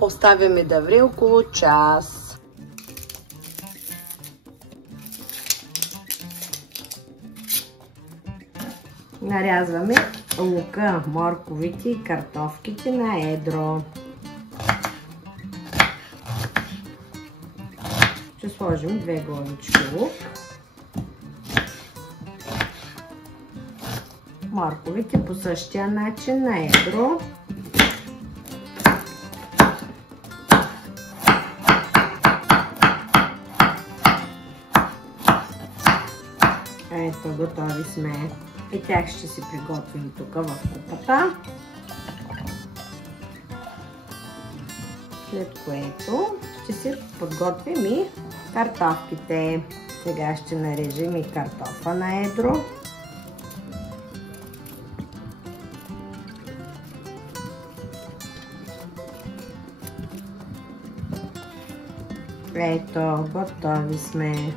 Оставяме да ври около час. Нарязваме лука, морковите и картофките на едро. Ще сложим 2 главички лук. Морковите по същия начин на едро. Ето, готови сме. И тях ще си приготвим тук в купата. След което ще си подготвим и картофките. Сега ще нарежем и картофа на едро. Ето, готови сме.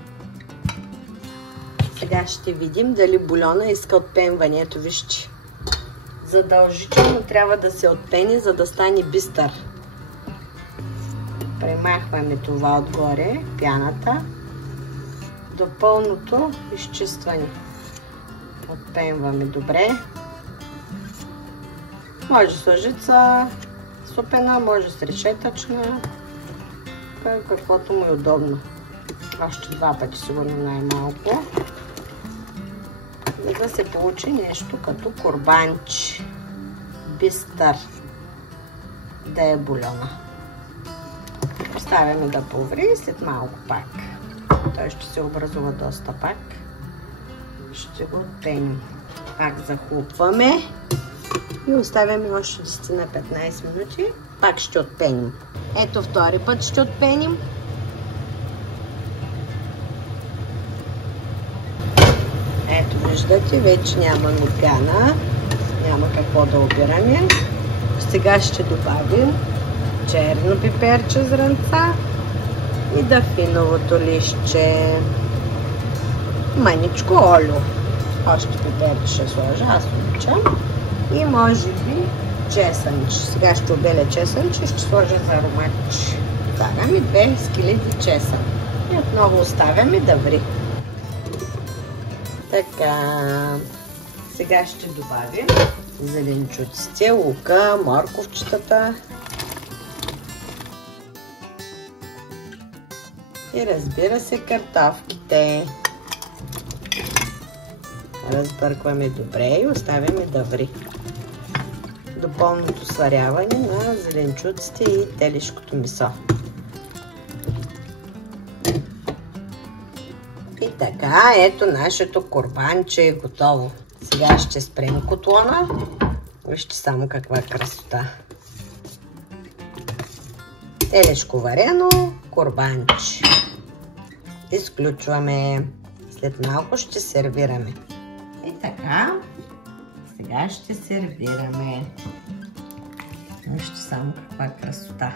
Сега ще видим дали бульона иска отпенване. Ето вижте. Задължително трябва да се отпени, за да стане бистър. Премахваме това отгоре, пяната, до пълното изчистване. Отпенваме добре. Може с лъжица супена, може с решетъчна, каквото му е удобно. Още 2 пъти сигурно най-малко. За да се получи нещо като курбанч. Бистър да е бульона. Оставяме да поври и след малко пак. Той ще се образува доста пак. Ще го отпеним. Пак захлупваме и оставяме още 10 на 15 минути. Пак ще отпеним. Ето втори път ще отпеним. Ето виждате, вече нямаме пяна. Няма какво да обираме. Сега ще добавим черно пиперче зранца и дафиновото листче. Маничко олио. Още пиперче ще сложа, аз обичам. И може би чесънч. Сега ще обеля чесънч и ще сложа за ароматче. Слагаме 2 скелети чесън. И отново оставяме да ври. Така. Сега ще добавим зеленчуците, лука, морковчетата. И разбира се, картофките. Разбъркваме добре и оставяме да ври. До пълното сваряване на зеленчуците и телешкото месо. И така, ето нашето курбанче е готово. Сега ще спрем котлона. Вижте само каква красота. Телешко варено, курбанче. Изключваме. След малко ще сервираме. И така, сега ще сервираме. Вижте само каква красота.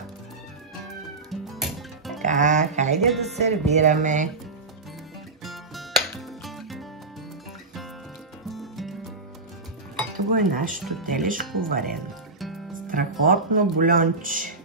Така, хайде да сервираме. Ето го е нашето телешко варено. Страхотно бульонче.